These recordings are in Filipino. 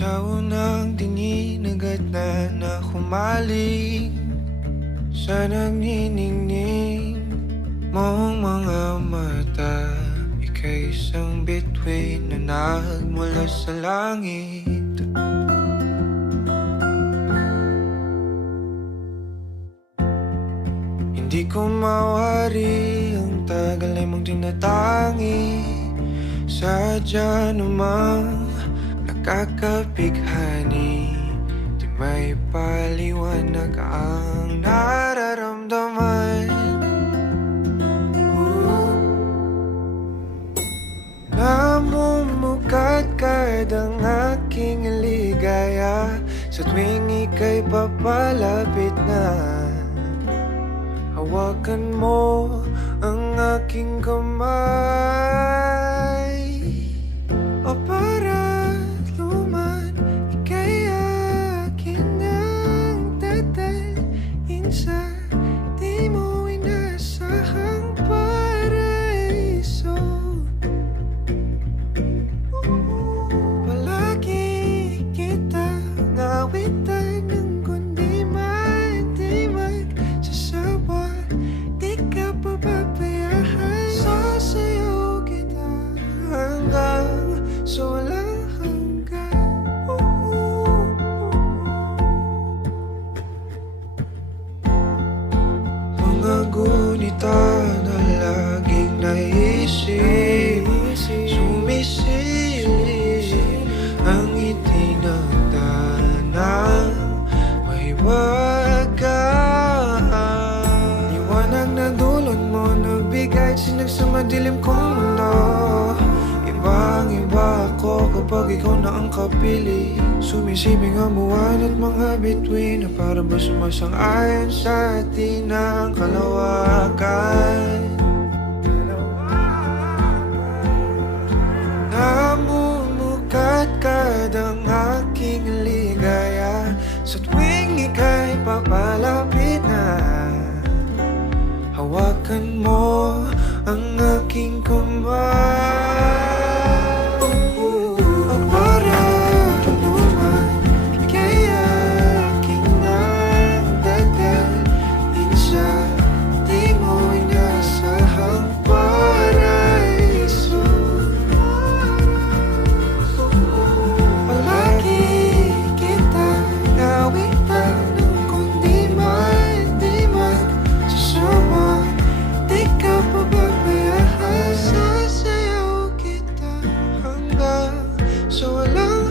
Sa unang tingin agad na humaling sa nagniningning mong mga mata. Ika'y isang bituin na nagmula sa langit. Hindi ko mawari ang tagal ay mong tinatangi. Sadya namang nakakapighani, di may paliwanag ang nararamdaman. Namumukadkad ang aking ligaya sa tuwing ika'y papalapit na. Hawakan mo ang aking kamay, o para luman, ika'y akin ang dadalhin sa di mo inasahang paraiso. Palagi kitang awitan ng kundi man di magsasawa. Di ka pababayaan, sasayaw kita hanggang sa walang hanggan. Mga gunita na laging naisip, sumisilip ang ngiti ng tanang may wagas. Liwanag na dulot mo, nabigay sinag sa madilim kong mundo. Ibang-iba ako kapag ikaw na ang kapili. Sumisibing ang buwan at mga bituin na para ba sumasang-ayon sa atin ang kalawakan. Namumukadkad ang aking ligaya sa tuwing ika'y papalapit na. Hawakan mo ang aking kamay, o para luman, ika'y aking nagdadalhin sa di mo inasahang paraiso. Palagi kitang awitan ng kundi man di magsasawa. Di ka pababayaan, sasayaw kita hanggang sa walang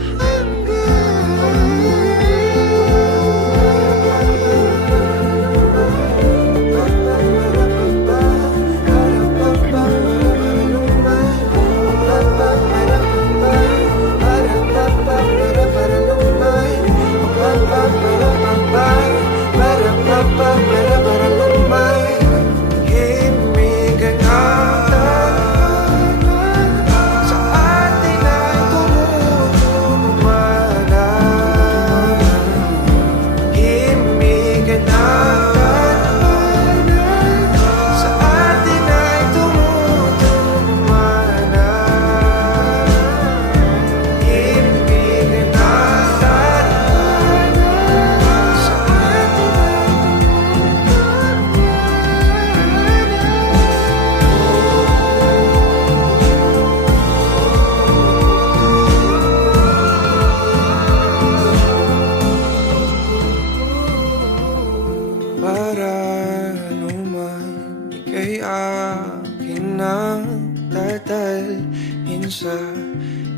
para luman, ika'y akin ang dadalhin sa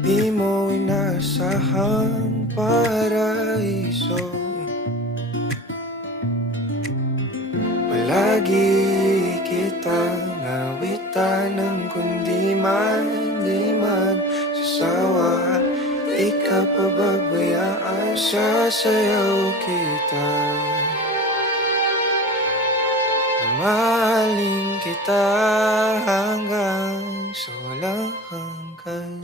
di mo inasahang paraiso. Palagi kitang awitan ng kundi man di magsasawa. Di ka pababayaan, sasayaw kita. Mahalin kita hanggang sa walang hanggan.